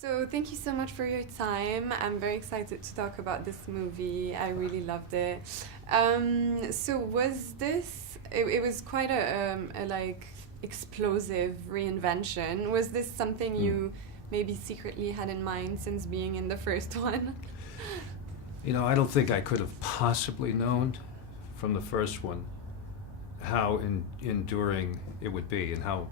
So thank you so much for your time. I'm very excited to talk about this movie. I really loved it. So was this? It was quite a like explosive reinvention. Was this something you maybe secretly had in mind since being in the first one? I don't think I could have possibly known from the first one how enduring it would be, and how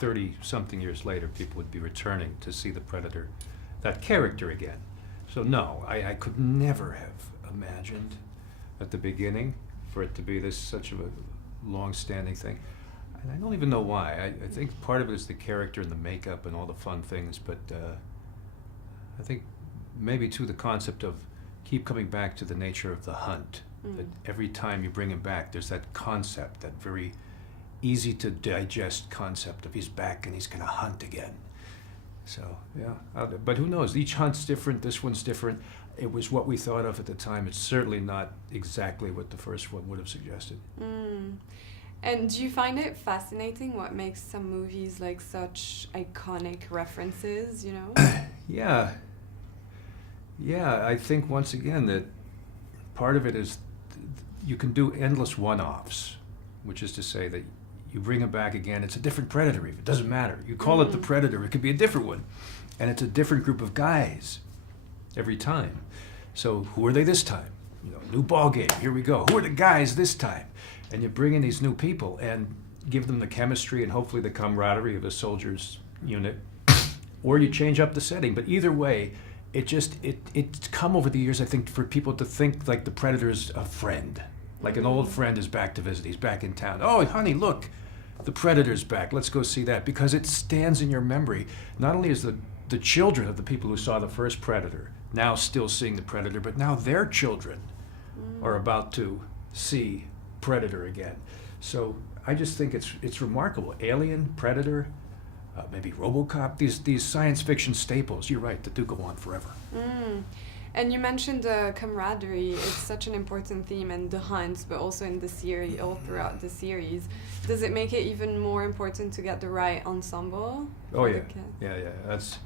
30-something years later people would be returning to see the Predator, that character again. So no, I could never have imagined at the beginning for it to be such a long-standing thing. And I don't even know why. I think part of it is the character and the makeup and all the fun things, but I think maybe too the concept of keep coming back to the nature of the hunt. That every time you bring him back, there's that concept, that very easy to digest concept of he's back and he's going to hunt again. So yeah, but who knows? Each hunt's different. This one's different. It was what we thought of at the time. It's certainly not exactly what the first one would have suggested. And do you find it fascinating what makes some movies like such iconic references, Yeah, I think once again that part of it is you can do endless one-offs, which is to say that you bring him back again, it's a different Predator even, it doesn't matter. You call it the Predator, it could be a different one. And it's a different group of guys every time. So who are they this time? New ball game, here we go. Who are the guys this time? And you bring in these new people and give them the chemistry and hopefully the camaraderie of a soldier's unit. Or you change up the setting, but either way, it's come over the years, I think, for people to think like the Predator's a friend. Like an old friend is back to visit, he's back in town. Oh, honey, look, the Predator's back, let's go see that. Because it stands in your memory. Not only is the children of the people who saw the first Predator now still seeing the Predator, but now their children are about to see Predator again. So I just think it's remarkable. Alien, Predator, maybe RoboCop, these science fiction staples, you're right, that do go on forever. And you mentioned camaraderie. It's such an important theme in the hunt, but also in the series, all throughout the series. Does it make it even more important to get the right ensemble? Oh yeah, That's.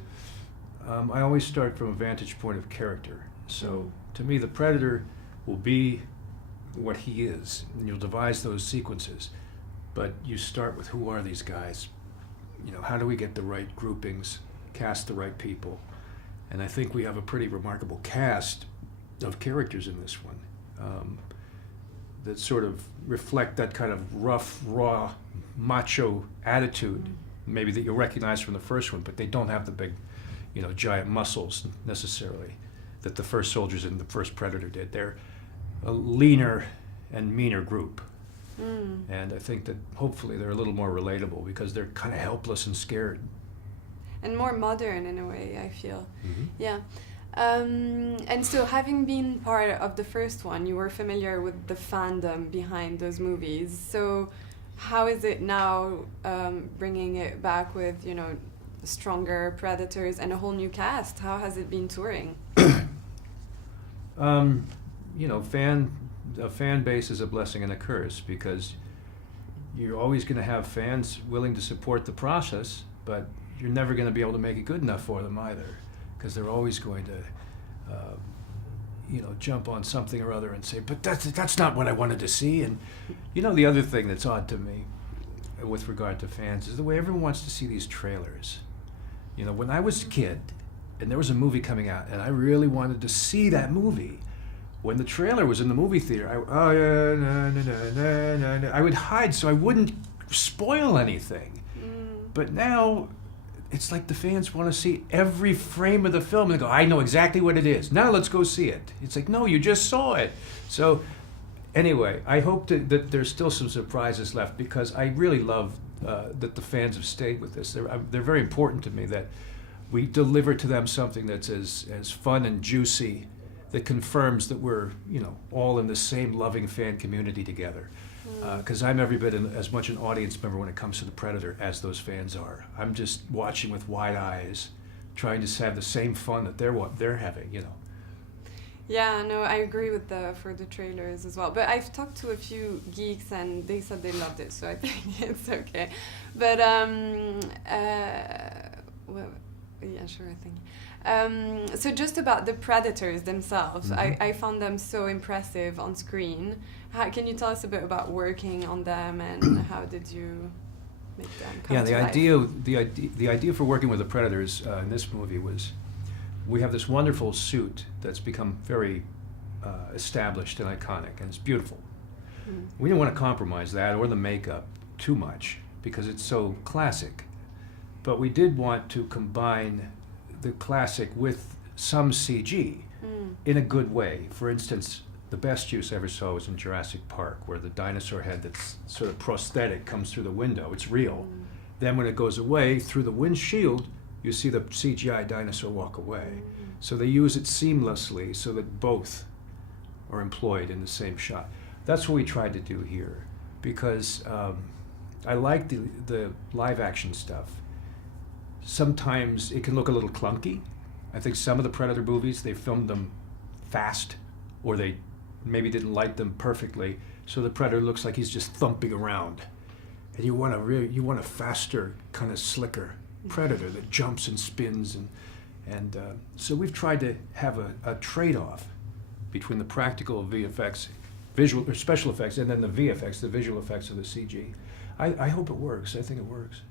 I always start from a vantage point of character. So to me, the Predator will be what he is, and you'll devise those sequences. But you start with who are these guys? How do we get the right groupings, cast the right people? And I think we have a pretty remarkable cast of characters in this one that sort of reflect that kind of rough, raw, macho attitude, maybe that you'll recognize from the first one, but they don't have the big, giant muscles necessarily that the first soldiers in the first Predator did. They're a leaner and meaner group. And I think that hopefully they're a little more relatable because they're kind of helpless and scared. And more modern in a way, I feel. Yeah. And so having been part of the first one, you were familiar with the fandom behind those movies. So how is it now bringing it back with, stronger Predators and a whole new cast? How has it been touring? A fan base is a blessing and a curse because you're always going to have fans willing to support the process, but you're never going to be able to make it good enough for them either, because they're always going to, jump on something or other and say, but that's not what I wanted to see. And the other thing that's odd to me with regard to fans is the way everyone wants to see these trailers. When I was a kid and there was a movie coming out and I really wanted to see that movie, when the trailer was in the movie theater, I would hide so I wouldn't spoil anything. But now it's like the fans want to see every frame of the film and they go, I know exactly what it is. Now let's go see it. It's like, no, you just saw it. So anyway, I hope that there's still some surprises left because I really love that the fans have stayed with this. They're very important to me, that we deliver to them something that's as fun and juicy, that confirms that we're all in the same loving fan community together. Because I'm every bit as much an audience member when it comes to the Predator as those fans are. I'm just watching with wide eyes, trying to have the same fun that they're having. Yeah, no, I agree with for the trailers as well. But I've talked to a few geeks and they said they loved it, so I think it's okay. But Yeah, sure, thank you. So just about the predators themselves, I found them so impressive on screen. Can you tell us a bit about working on them and how did you make them come to life? The idea for working with the predators in this movie was, we have this wonderful suit that's become very established and iconic, and it's beautiful. We didn't want to compromise that or the makeup too much because it's so classic. But we did want to combine the classic with some CG in a good way. For instance, the best use I ever saw was in Jurassic Park, where the dinosaur head that's sort of prosthetic comes through the window. It's real. Then when it goes away, through the windshield, you see the CGI dinosaur walk away. So they use it seamlessly so that both are employed in the same shot. That's what we tried to do here, because I like the live action stuff. Sometimes it can look a little clunky. I think some of the Predator movies, they filmed them fast, or they maybe didn't light them perfectly, so the Predator looks like he's just thumping around. And you want a faster, kind of slicker Predator that jumps and spins, and so we've tried to have a trade-off between the practical VFX, visual or special effects, and then the VFX, the visual effects of the CG. I hope it works. I think it works.